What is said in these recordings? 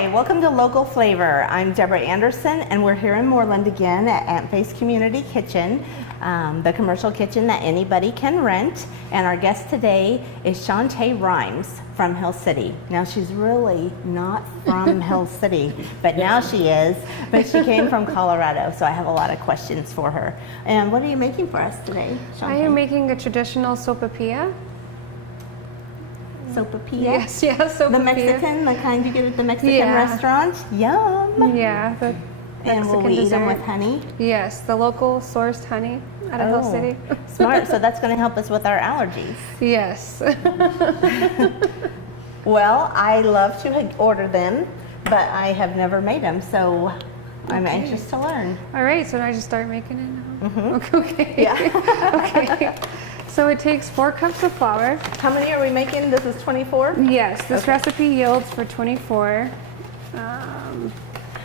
Hi, welcome to Local Flavor. I'm Deborah Anderson, and we're here in Moreland again at Ant Face Community Kitchen, the commercial kitchen that anybody can rent. And our guest today is Shante Ryines from Hill City. Now, she's really not from Hill City, but now she is. But she came from Colorado, so I have a lot of questions for her. And what are you making for us today, Shante? I am making a traditional sopapilla. Sopapilla? Yes, sopapilla. The Mexican, the kind you get at the Mexican restaurant? Yum! Yeah, the And will we eat them with honey? Yes, the local sourced honey out of Hill City. Smart. So that's going to help us with our allergies. Yes. Well, I love to order them, but I have never made them, so I'm anxious to learn. All right, so I just start making it now? Mm-hmm. Okay. Yeah. Okay. So it takes 4 cups of flour. How many are we making? This is 24? Yes, this recipe yields for 24.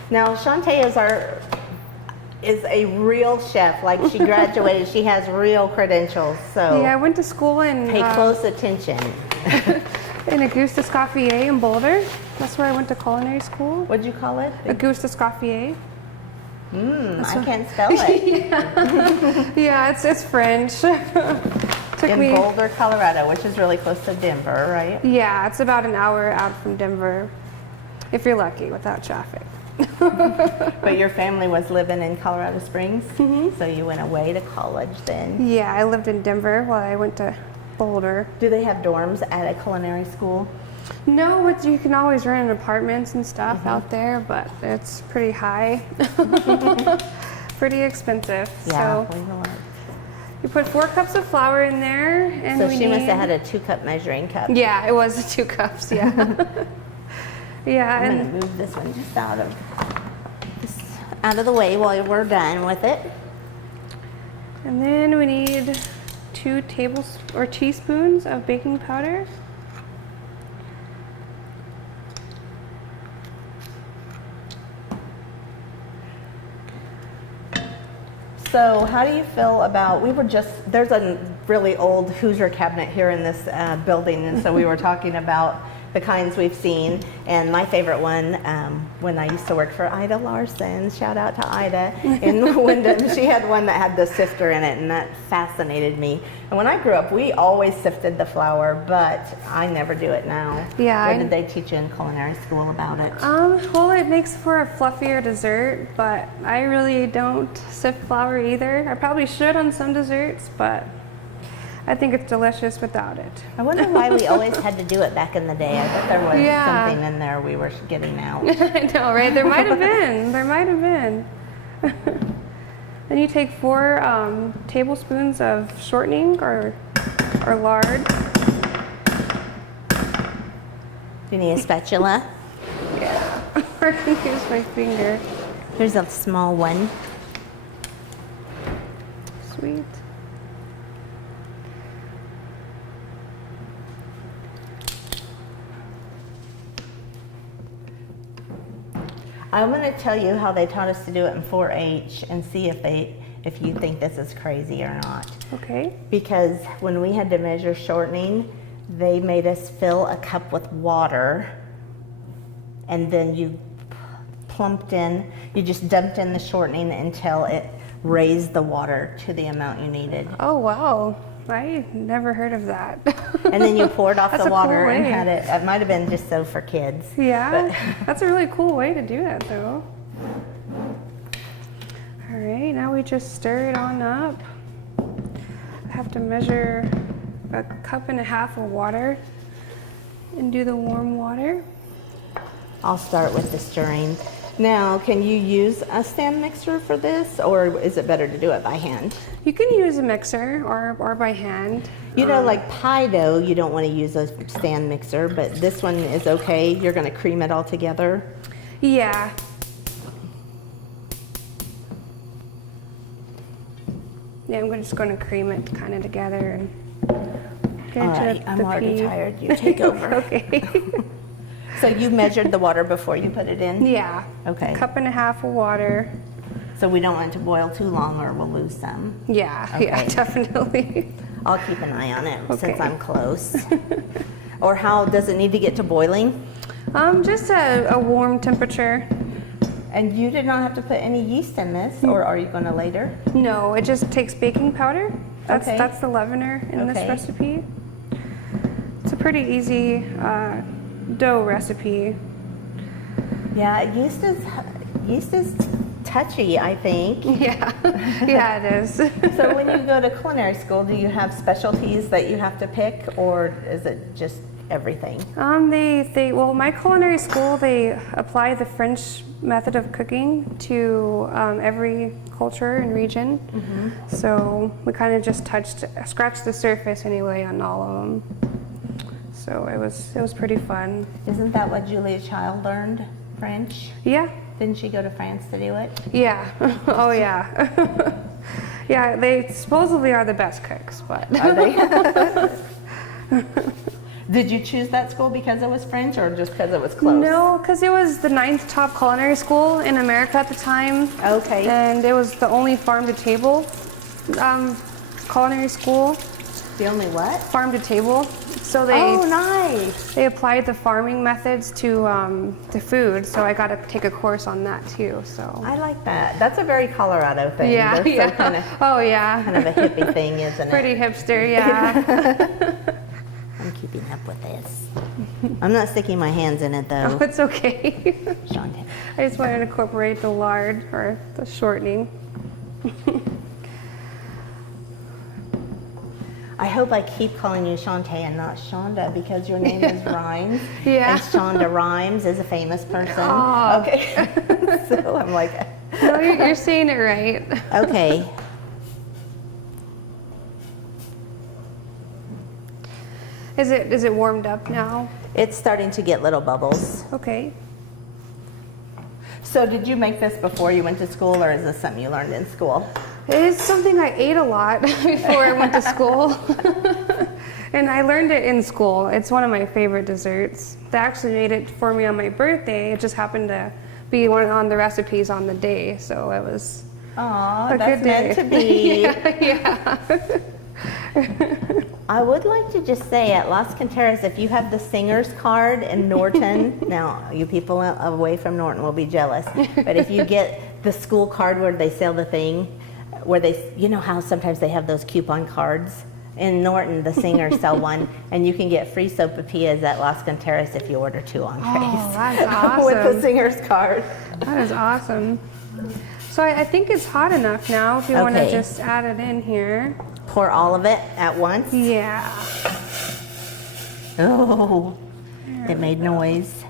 Now, Shante is a real chef. Like, she graduated. She has real credentials. So yeah, I went to school in pay close attention. in Auguste Escoffier in Boulder. That's where I went to culinary school. What'd you call it? Auguste Escoffier. I can't spell it. Yeah, it's French. In Boulder, Colorado, which is really close to Denver, right? Yeah, it's about an hour out from Denver, if you're lucky, without traffic. But your family was living in Colorado Springs, so you went away to college then. Yeah, I lived in Denver while I went to Boulder. Do they have dorms at a culinary school? No, but you can always rent apartments and stuff out there, but it's pretty high. Pretty expensive. Yeah, so you put 4 cups of flour in there, and so she must have had a 2-cup measuring cup. Yeah, it was 2 cups. Yeah. Yeah, I'm gonna move this one just out of the way while we're done with it. And then we need 2 teaspoons of baking powder. So how do you feel about, there's a really old Hoosier cabinet here in this building, and so we were talking about the kinds we've seen, and my favorite one, when I used to work for Ida Larson, shout out to Ida, in Wyndham, she had one that had the sifter in it, and that fascinated me. And when I grew up, we always sifted the flour, but I never do it now. Yeah. What did they teach you in culinary school about it? Well, it makes for a fluffier dessert, but I really don't sift flour either. I probably should on some desserts, but I think it's delicious without it. I wonder why we always had to do it back in the day. I bet there was something in there we were getting out. I know, right? There might have been. There might have been. Then you take 4 tablespoons of shortening or lard. Do you need a spatula? Yeah. Or I can use my finger. There's a small one. Sweet. I'm going to tell you how they taught us to do it in 4-H and see if you think this is crazy or not. Okay. Because when we had to measure shortening, they made us fill a cup with water, and then you just dumped in the shortening until it raised the water to the amount you needed. Oh, wow. I never heard of that. And then you poured off the water cool and had it. It might have been just so for kids. Yeah, that's a really cool way to do that, though. All right, now we just stir it on up. I have to measure 1.5 cups of water and do the warm water. I'll start with the stirring. Now, can you use a stand mixer for this, or is it better to do it by hand? You can use a mixer or by hand. You know, like pie dough, you don't want to use a stand mixer, but this one is okay. You're going to cream it all together? Yeah. Yeah, I'm just going to cream it kind of together and get all right, I'm already tired. You take over. Okay. So you measured the water before you put it in? Yeah. Okay. 1.5 cups of water. So we don't want it to boil too long or we'll lose some. Yeah, Okay. yeah, definitely. I'll keep an eye on it since Okay. I'm close. Or how does it need to get to boiling? Just a warm temperature. And you did not have to put any yeast in this, or are you going to later? No, it just takes baking powder. That's the leavener in this Okay. recipe. It's a pretty easy dough recipe. Yeah, yeast is touchy, I think. Yeah, yeah, it is. So when you go to culinary school, do you have specialties that you have to pick, or is it just everything? Well, my culinary school, they apply the French method of cooking to every culture and region. So we kind of just scratched the surface anyway on all of them. So it was pretty fun. Isn't that what Julia Child learned, French? Yeah, Didn't she go to France to do it? yeah. Oh yeah. Yeah, they supposedly are the best cooks, but Are they? Did you choose that school because it was French, or just because it was close? no, because it was the 9th top culinary school in America at the time. Okay. And it was the only farm-to-table culinary school. The only what? Farm-to-table. So Oh, nice. they applied the farming methods to food. So I got to take a course on that too. So I like that. That's a very Colorado thing. yeah, They're yeah. so kind of Oh yeah. a hippie thing, isn't it? Pretty hipster, yeah. I'm keeping up with this. I'm not sticking my hands in it Oh, though. it's okay. Shante. I just wanted to incorporate the lard or the shortening. I hope I keep calling you Shante and not Shonda, because your name is Ryines. Yeah. And Shonda Rhimes is a famous person. Oh. Okay. So I'm like, No, you're saying it right. okay. Is it warmed up now? It's starting to get little bubbles. Okay. So did you make this before you went to school, or is this something you learned in school? It's something I ate a lot before I went to school. And I learned it in school. It's one of my favorite desserts. They actually made it for me on my birthday. It just happened to be on the recipes on the day, so it was Aw, a that's good day. meant to be. Yeah. I would like to just say at Las Canteras, if you have the singer's card in Norton, now you people away from Norton will be jealous, but if you get the school card where they sell the thing, where they, you know how sometimes they have those coupon cards? In Norton, the singers sell one, and you can get free sopapillas at Las Canteras if you order 2 entrees. Oh, that's awesome. With the singer's card. That is awesome. So I think it's hot enough now if you want to Okay. just add it in here. Pour all of it at once. Yeah. Oh, it made noise.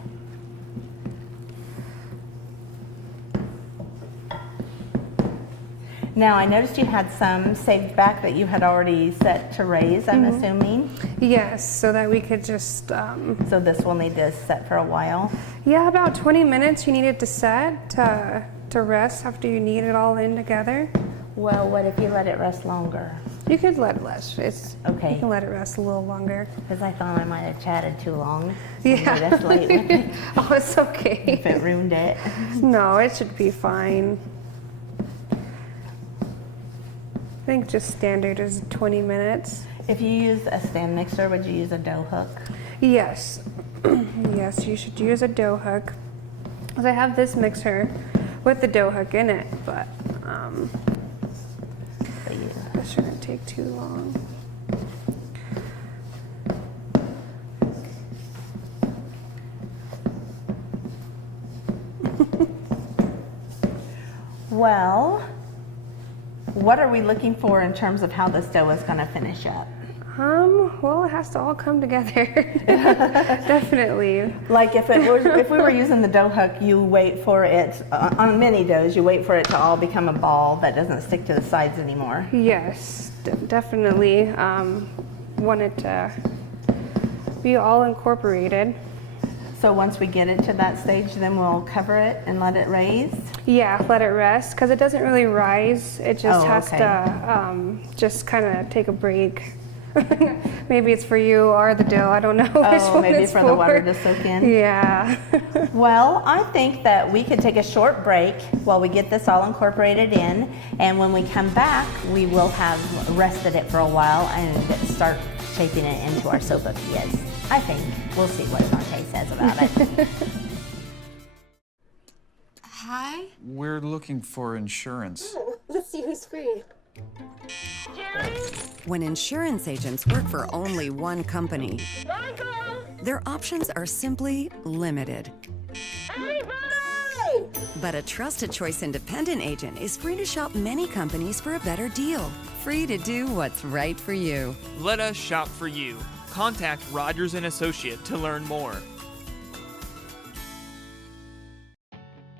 Now, I noticed you had some saved back that you had already set to raise, I'm assuming. Yes, so that we could just, So this will need to set for a while. yeah, about 20 minutes you need it to set, to rest after you knead it all in together. Well, what if you let it rest longer? You could let it rest. Okay. You can let it rest a little longer. Because I thought I might have chatted too long. Yeah. Made us late with it, Oh, it's okay. if it ruined it. No, it should be fine. I think just standard is 20 minutes. If you use a stand mixer, would you use a dough hook? Yes. Yes, you should use a dough hook. Because I have this mixer with the dough hook in it, but So you- it shouldn't take too long. Well, what are we looking for in terms of how this dough is going to finish up? Well, it has to all come together. Definitely. Like if we were using the dough hook, you wait for it, on mini doughs, you wait for it to all become a ball that doesn't stick to the sides anymore. Yes, definitely. Want it to be all incorporated. So once we get it to that stage, then we'll cover it and let it raise? Yeah, let it rest because it doesn't really rise. It just Oh, has okay. to just kind of take a break. Maybe it's for you or the dough. I don't know which Oh, one maybe it's for the water to soak in? Yeah. Well, I think that we could take a short break while we get this all incorporated in, and when we come back, we will have rested it for a while and start shaping it into our sopapillas, I think. We'll see what Shante says about it. Hi. We're looking for insurance. Oh, let's see who's free. When insurance agents work for only one company, their options are simply limited. But a Trusted Choice independent agent is free to shop many companies for a better deal. Free to do what's right for you. Let us shop for you. Contact Rogers & Associate to learn more.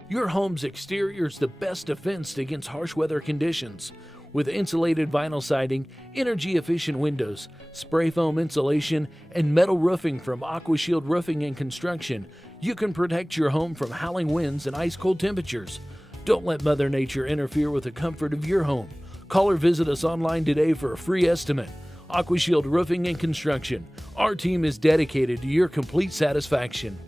Your home's exterior is the best defense against harsh weather conditions. With insulated vinyl siding, energy-efficient windows, spray foam insulation, and metal roofing from AquaShield Roofing and Construction, you can protect your home from howling winds and ice-cold temperatures. Don't let Mother Nature interfere with the comfort of your home. Call or visit us online today for a free estimate. AquaShield Roofing and Construction. Our team is dedicated to your complete satisfaction.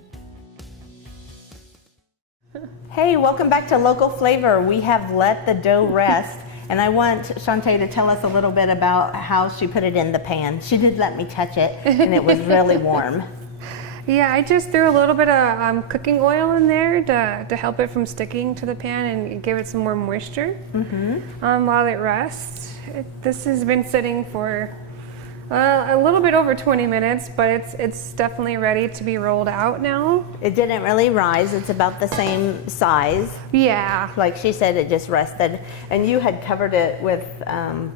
Hey, welcome back to Local Flavor. We have let the dough rest, and I want Shante to tell us a little bit about how she put it in the pan. She did let me touch it, and it was really warm. Yeah, I just threw a little bit of cooking oil in there to help it from sticking to the pan and give it some more moisture while it rests. This has been sitting for a little bit over 20 minutes, but it's definitely ready to be rolled out now. It didn't really rise. It's about the same size. Yeah. Like she said, it just rested. And you had covered it with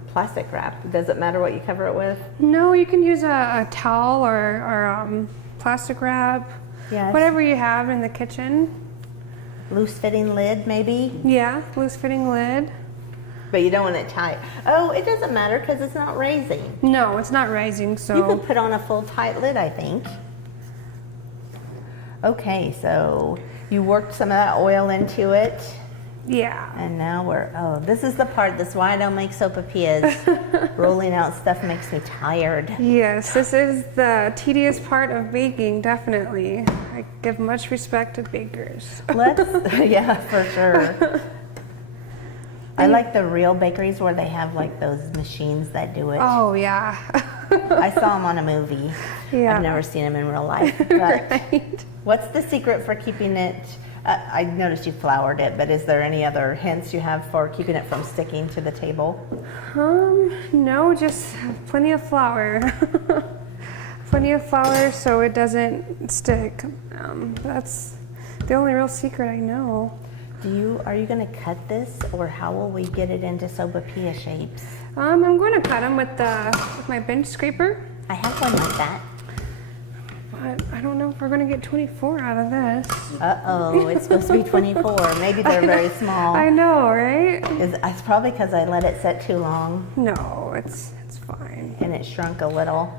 plastic wrap. Does it matter what you cover it with? No, you can use a towel or plastic wrap, Yes. whatever you have in the kitchen. Loose fitting lid, maybe? Yeah, loose fitting lid. But you don't want it tight. Oh, it doesn't matter because it's not raising. No, it's not rising, so. You could put on a full tight lid, I think. Okay, so you worked some of that oil into it. Yeah. And now this is the part, that's why I don't make sopapillas. Rolling out stuff makes me tired. Yes, this is the tedious part of baking, definitely. I give much respect to bakers. Yeah, for sure. I like the real bakeries where they have like those machines that do it. Oh, yeah. I saw them on a movie. Yeah. I've never seen them in real life. But Right. what's the secret for keeping it? I noticed you floured it, but is there any other hints you have for keeping it from sticking to the table? No, just plenty of flour. Plenty of flour so it doesn't stick. That's the only real secret I know. Are you going to cut this, or how will we get it into sopapilla shapes? I'm going to cut them with my bench scraper, I have one like that. but I don't know if we're going to get 24 out of this. Uh-oh, it's supposed to be 24. Maybe they're very small. I know, right? It's probably because I let it set too long No, it's fine. and it shrunk a little.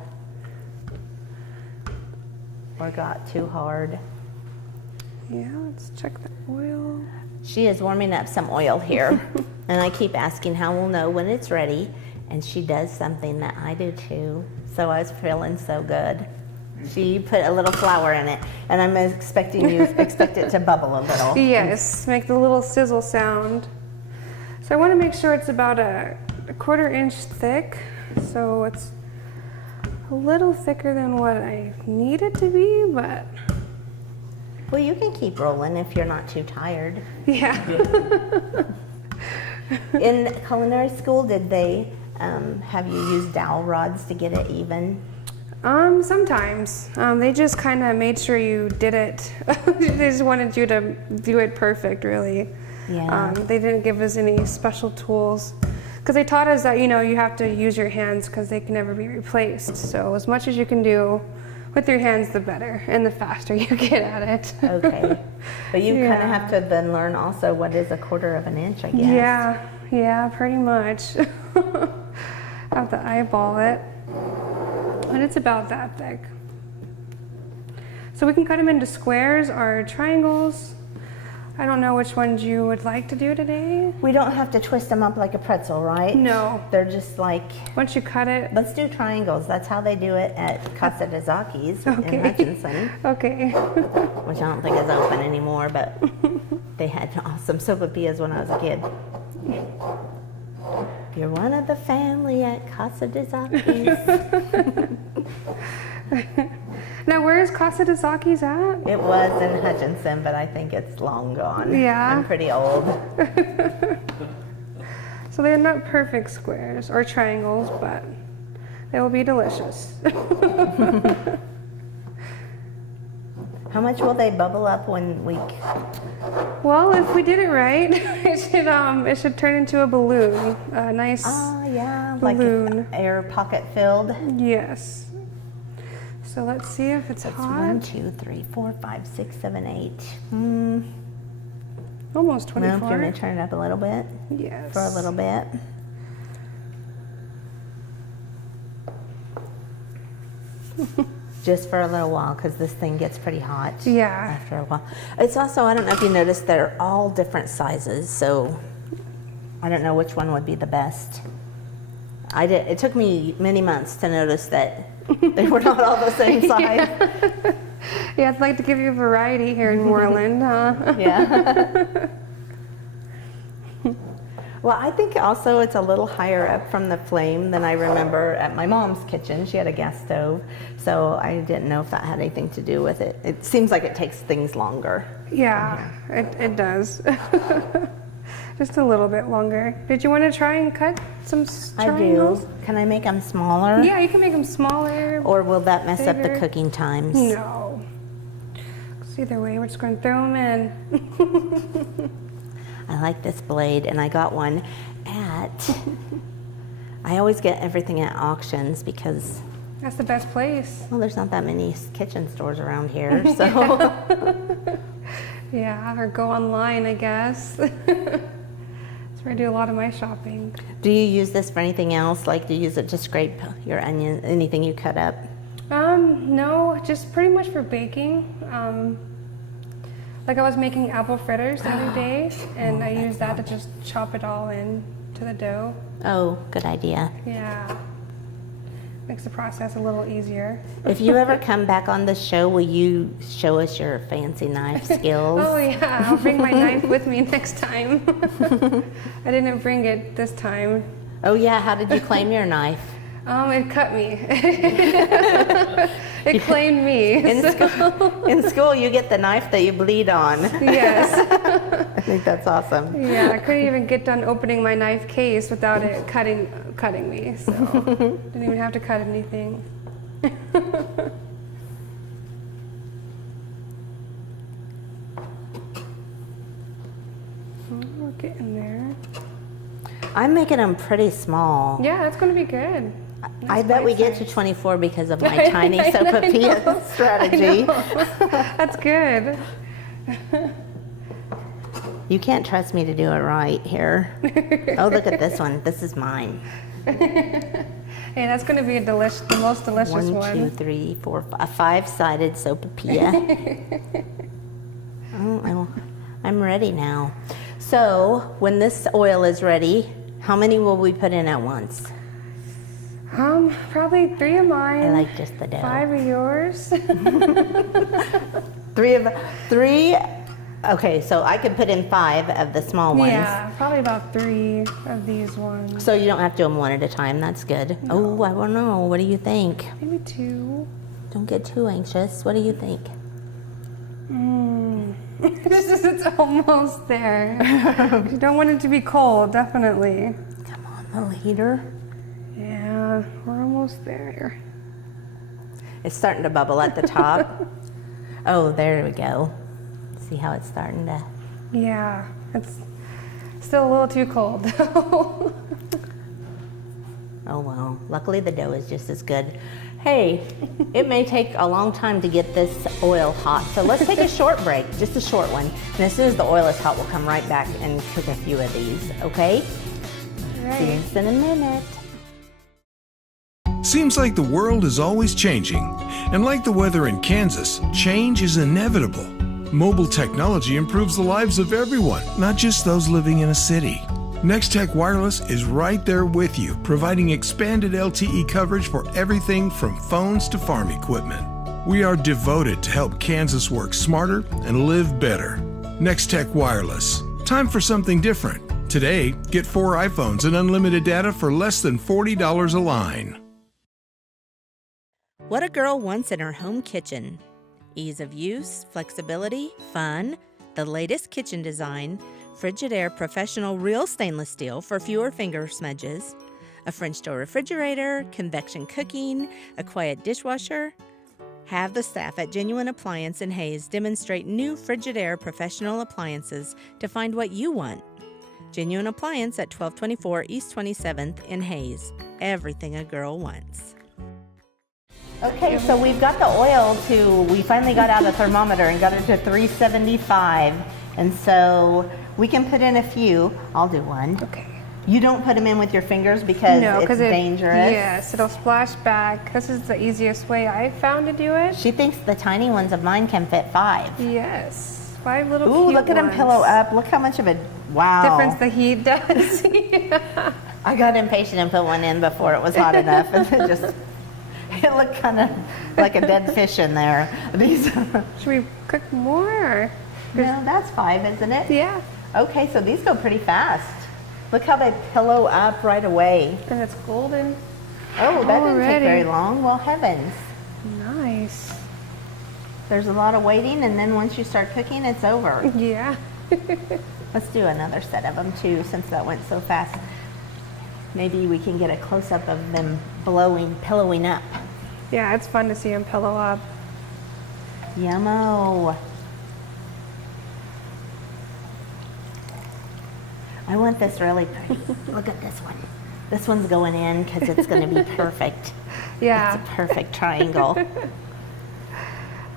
Or got too hard. Yeah, let's check the oil. She is warming up some oil here, and I keep asking how we'll know when it's ready, and she does something that I do too, so I was feeling so good. She put a little flour in it, and I'm expecting you expect it to bubble a little. Yes, make the little sizzle sound. So I want to make sure it's about a 1/4 inch thick, so it's a little thicker than what I need it to be, but Well, you can keep rolling if you're not too tired. yeah. In culinary school, did they have you use dowel rods to get it even? Sometimes. They just kind of made sure you did it. They just wanted you to do it perfect, really. Yeah. They didn't give us any special tools. Because they taught us that, you have to use your hands because they can never be replaced. So as much as you can do with your hands, the better, and the faster you get at it. Okay. But you kind of Yeah. have to then learn also what is 1/4 inch, I guess. Yeah, pretty much. Have to eyeball it. And it's about that thick. So we can cut them into squares or triangles. I don't know which ones you would like to do today. We don't have to twist them up like a pretzel, right? No. They're just like, Once you cut it. let's do triangles. That's how they do it at Casa de Zaki's Okay. in Hutchinson, Okay. which I don't think is open anymore, but they had awesome sopapillas when I was a kid. You're one of the family at Casa de Zaki's. Now, where is Casa de Saki's at? It was in Hutchinson, but I think it's long gone. Yeah. I'm pretty old. So they're not perfect squares or triangles, but they will be delicious. How much will they bubble up when we... Well, if we did it right, it should turn into a balloon. A nice yeah, balloon. like air pocket filled. Yes. So let's see if it's That's hot. 1, 2, 3, 4, 5, 6, 7, 8. Almost No, 24. if you want me to turn it up a little bit Yes. for a little bit. Just for a little while, because this thing gets pretty hot. Yeah. After a while. It's also, I don't know if you noticed, they're all different sizes, so I don't know which one would be the best. It took me many months to notice that they were not all the same size. Yeah, I'd like to give you variety here in Moreland, huh? Yeah. Well, I think also it's a little higher up from the flame than I remember at my mom's kitchen. She had a gas stove, so I didn't know if that had anything to do with it. It seems like it takes things longer. Yeah, it does. Just a little bit longer. Did you want to try and cut some triangles? I do. Can I make them smaller? Yeah, you can make them smaller. Or will that mess up the bigger. cooking times? No. 'Cause either way, we're just going to throw them in. I like this blade, and I got one at... I always get everything at auctions because, That's the best place. well, there's not that many kitchen stores around here, so... Yeah, or go online, I guess. That's where I do a lot of my shopping. Do you use this for anything else? Like, do you use it to scrape your onion, anything you cut up? No, just pretty much for baking. Like I was making apple fritters the other day, and I used that to just chop it all in to the dough. Oh, good idea. Yeah, makes the process a little easier. If you ever come back on the show, will you show us your fancy knife skills? Oh yeah, I'll bring my knife with me next time. I didn't bring it this time. Oh yeah, how did you claim your knife? It cut me. It claimed me. In school, you get the knife that you bleed on. Yes. I think that's awesome. Yeah, I couldn't even get done opening my knife case without it cutting me. So didn't even have to cut anything. We're getting there. I'm making them pretty small. Yeah, it's going to be good. I bet we get to 24 because of my tiny Sopapillas strategy. That's good. You can't trust me to do it right here. Oh, look at this one. This is mine. Hey, that's going to be the most delicious one. 1, 2, 3, 4, 5. A 5-sided Sopapilla. Oh, I'm ready now. So when this oil is ready, how many will we put in at once? Probably 3 of mine. I like just the dough. 5 of yours. 3. Okay, so I could put in 5 of the small ones. Yeah, probably about 3 of these ones. So you don't have to do them one at a time. That's good. No. Oh, I don't know. What do you think? Maybe 2. Don't get too anxious. What do you think? It's almost there. You don't want it to be cold, definitely. Come on, little heater. Yeah, we're almost there. It's starting to bubble at the top. Oh, there we go. See how it's starting to... Yeah, it's still a little too cold though. Oh, well. Luckily, the dough is just as good. Hey, it may take a long time to get this oil hot, so let's take a short break, just a short one. And as soon as the oil is hot, we'll come right back and cook a few of these, okay? See you in a minute. Seems like the world is always changing. And like the weather in Kansas, change is inevitable. Mobile technology improves the lives of everyone, not just those living in a city. Nex-Tech Wireless is right there with you, providing expanded LTE coverage for everything from phones to farm equipment. We are devoted to help Kansas work smarter and live better. Nex-Tech Wireless. Time for something different. Today, get 4 iPhones and unlimited data for less than $40 a line. What a girl wants in her home kitchen. Ease of use, flexibility, fun, the latest kitchen design, Frigidaire Professional Real Stainless Steel for fewer finger smudges, a French door refrigerator, convection cooking, a quiet dishwasher. Have the staff at Genuine Appliance in Hayes demonstrate new Frigidaire Professional appliances to find what you want. Genuine Appliance at 1224 East 27th in Hayes. Everything a girl wants. Okay, so we've got the oil we finally got out the thermometer and got it to 375. And so we can put in a few. I'll do one. Okay. You don't put them in with your fingers because it's dangerous. Yes, it'll splash back. This is the easiest way I found to do it. She thinks the tiny ones of mine can fit 5. Yes, 5 little Ooh, cute look at them ones. pillow up. Look how much of a, wow. Difference the heat does. Yeah. I got impatient and put one in before it was hot enough. And it looked kind of like a dead fish in there. Should we cook more? No, that's 5, isn't it? Yeah. Okay, so these go pretty fast. Look how they pillow up right away. And it's golden. Oh, that didn't take Already. very long. Well, heavens. Nice. There's a lot of waiting, and then once you start cooking, it's over. Yeah. Let's do another set of them too, since that went so fast. Maybe we can get a close-up of them pillowing up. Yeah, it's fun to see them pillow up. Yummo. I want this really pretty. Look at this one. This one's going in because it's going to be perfect. Yeah. It's a perfect triangle.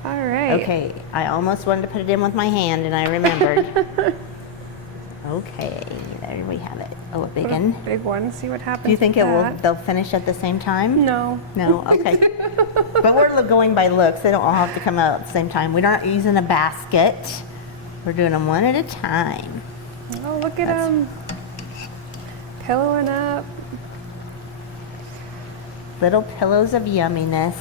All right. Okay, I almost wanted to put it in with my hand, and I remembered. Okay, there we have it. Oh, a big one. Big one. See what happens. Do you think with that. they'll finish at the same time? No. No? Okay. But we're going by looks. They don't all have to come out at the same time. We're not using a basket. We're doing them one at a time. Oh, look at them. Pillowing up. Little pillows of yumminess.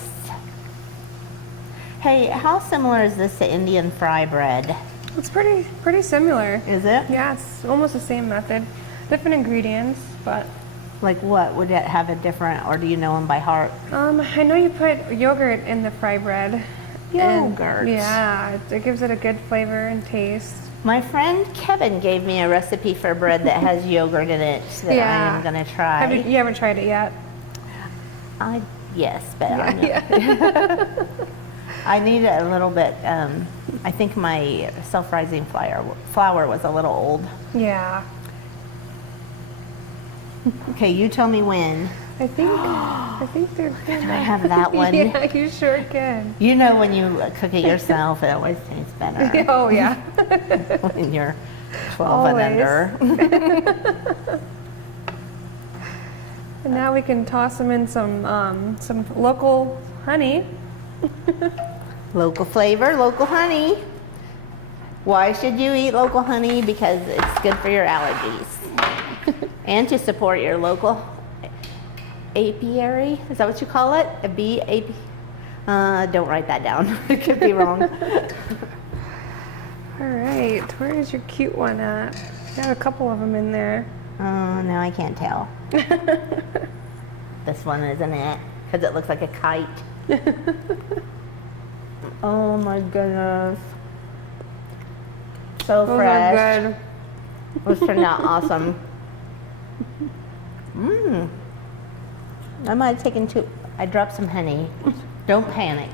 Hey, how similar is this to Indian fry bread? It's pretty similar. Is it? Yeah, it's almost the same method. Different ingredients, but. Like what? Would it have a different, or do you know them by heart? I know you put yogurt in the fry bread. Yogurt? Yeah, it gives it a good flavor and taste. My friend Kevin gave me a recipe for bread that has yogurt in it that I am going to try. You haven't tried it yet? Yes, but I'm not. I need a little bit, I think my self-rising flour was a little old. Yeah. Okay, you tell me when. I think they're good. Can I have that one? Yeah, you sure can. You know when you cook it yourself, it always tastes better. Oh, yeah. When you're 12 and under. And now we can toss them in some local honey. Local flavor, local honey. Why should you eat local honey? Because it's good for your allergies. And to support your local apiary. Is that what you call it? A bee api? Don't write that down. It could be wrong. All right, where is your cute one at? I have a couple of them in there. No, I can't tell. This one isn't it? Because it looks like a kite. Oh my goodness. So Those fresh. are good. Those turned out awesome. I might have taken two. I dropped some honey. Don't panic.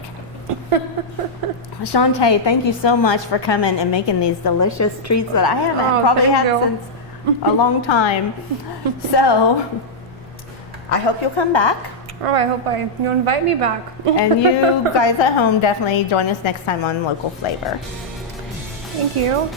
Shante, thank you so much for coming and making these delicious treats that I haven't probably had since a long time. So, I hope you'll come back. Oh, I hope you'll invite me back. And you guys at home definitely join us next time on Local Flavor. Thank you.